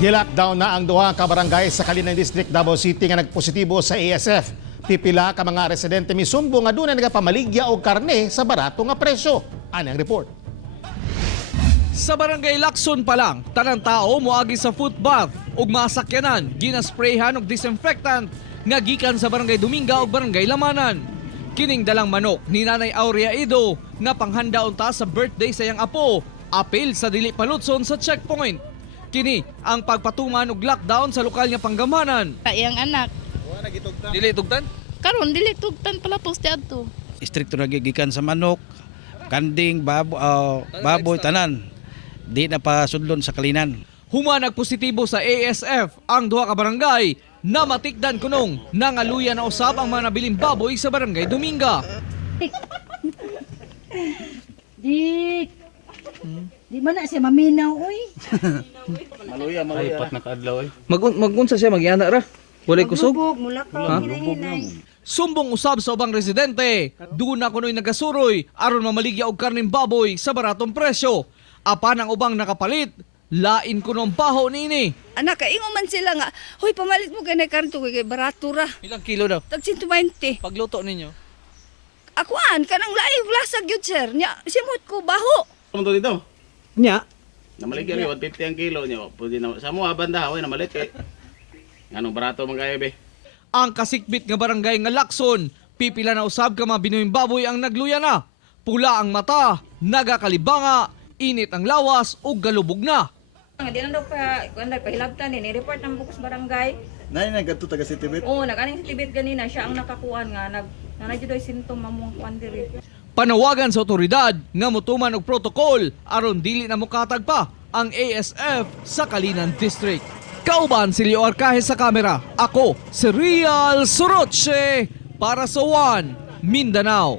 Gi-lockdown na ang duha ka barangay sa Kalinan District, Davao City nga nagpositibo sa ASF. Pipila ka mga residente misumbo nga dunay nagapamaligya og karne sa barato nga presyo. Ani ang report. Sa barangay Lacson pa lang, tanang tao moagi sa foot bath ug masakyanan, ginasprayhan og disinfectant nga gikan sa barangay Dominga ug barangay Lamanan. Kining dalang manok ni Nanay Aurea Ido nga panghanda unta sa birthday sa iyang apo, apil sa dili palutson sa checkpoint. Kini ang pagpatuman og lockdown sa lokal nga panggamanan. Iyang anak. Dili tugtan? Karon dili tugtan pala poste adto. Istrikto na gigikan sa manok, kanding, baboy, tanan. Di na pa sudlon sa Kalinan. Human nagpositibo sa ASF ang duha ka barangay na matikdan kunong nangaluya na usab ang mga nabiling baboy sa barangay Dominga. Dik. Di man na siya maminaw, uy. Magunsa siya magyana ra. Walay kusog. Maglubog, mulakaw, hinahinay. Sumbong usab sa ubang residente, doon na kuno'y nagasuroy aron mamaligya og karning baboy sa baratong presyo. Apan ang ubang nakapalit, lain kunong baho nini. Anak, kaingon man sila nga, hoy, pamalit mo ganay karto, kay barato ra. Ilang kilo daw? Tag 120. Pagluto ninyo? Akuan, kanang laing lasag yun, sir. Nya, simot ko, baho. Ano to dito? Nya. Namalit kami, 150 ang kilo niyo. Pwede na, sa mga banda, hoy, namalit eh. Anong barato mga kaya, be? Ang kasikbit nga barangay nga Lacson, pipila na usab ka mga Binoyong baboy ang nagluya na. Pula ang mata, nagakalibanga, init ang lawas ug galubog na. Nga di lang daw pa, kuan dai pahilabtan ni report ng bukas barangay. Nay nagadto taga City Bet. Oo, nag-aning tibit ganina siya ang nakakuan nga nanay jud simptom among kuan diri. Panawagan sa otoridad nga motuman og protokol aron dili na mokatag pa ang ASF sa Kalinan District. Kauban si Leo Arcaje sa kamera. Ako si Real Soroche para sa One Mindanao.